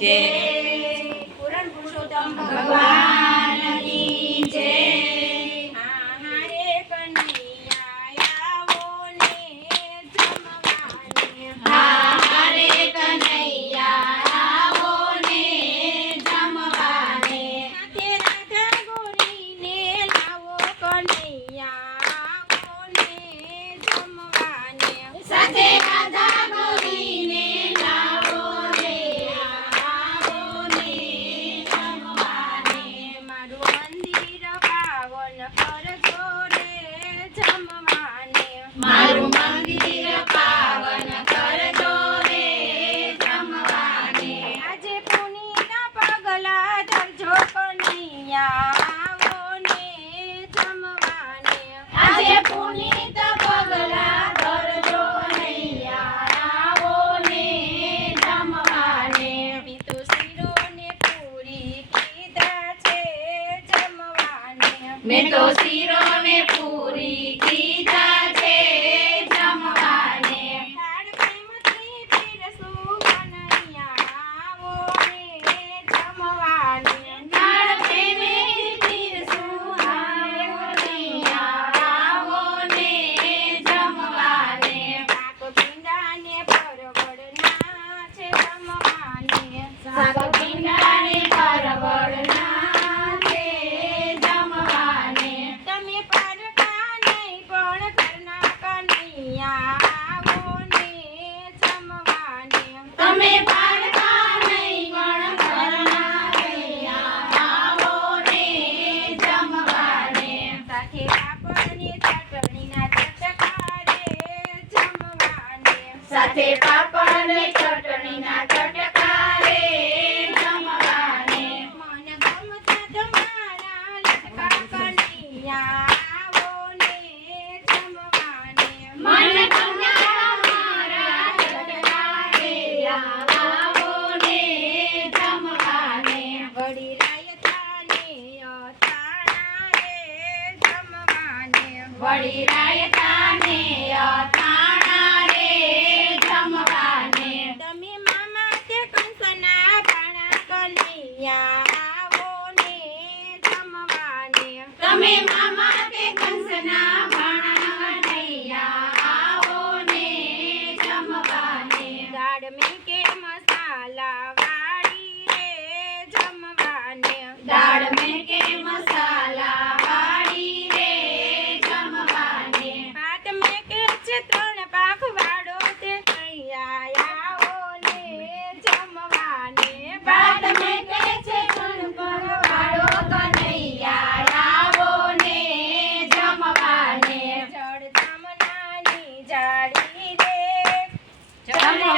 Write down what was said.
જય, પૂરણ પુરુષોત્તમ ભગવાન કી જય। હારે કનૈયા આવો ને જમવાને, હારે કનૈયા આવો ને જમવાને, સાથે રાધા ગોરીને લાવો કનૈયા આવો ને જમવાને, સાથે રાધા ગોરીને લાવો રે આવો ને જમવાને, મારું મંદિર પાવન કરજો રે જમવાને, મારું મંદિર પાવન કરજો રે જમવાને, આજે પુનીના પગલા ધરજો કનૈયા આવો ને જમવાને, આજે પુનીત પગલા ધરજો નૈયા આવો ને જમવાને, મેં તો શિરોને પૂરી કીધા છે જમવાને, મેં તો શિરોને પૂરી કીધા છે જમવાને, થાળ પ્રેમથી પીરસું કનૈયા આવો ને જમવાને, થાળ પ્રેમેથી પીરસું આવો નૈયા આવો ને જમવાને, શાક ભીંડાને પરવળના છે જમવાને, શાક ભીંડાને પરવળના છે જમવાને, તમે પારકા નહીં પણ ઘરના કનૈયા આવો ને જમવાને, તમે પારકા નહીં પણ ઘરના નૈયા આવો ને જમવાને, સાથે પાપડની ચટણીના ચટકારે જમવાને, સાથે પાપડ ને ચટણીના ચટકારે જમવાને, મન ગમતા તમારા લટકા કનૈયા આવો ને જમવાને, મન ગમતા મારા ચટકારે આવો ને જમવાને, વળી રાયતાને અથાણા રે જમવાને, વળી રાયતાને અથાણા રે જમવાને, તમે મામા તે કંસના ભાણા કનૈયા આવો ને જમવાને, તમે મામા તે કંસના ભાણા નૈયા આવો ને જમવાને, દાળ મેં કે મસાલા વાળી રે જમવાને, દાળ મેં કે મસાલા વાળી રે જમવાને, ભાત મેં કે છે ત્રણ પાક વાળો તે કૈયા આવો ને જમવાને, ભાત મેં કે છે ત્રણ પરવાળો કનૈયા આવો ને જમવાને, જળ જમનાની જાળી રે જમવાને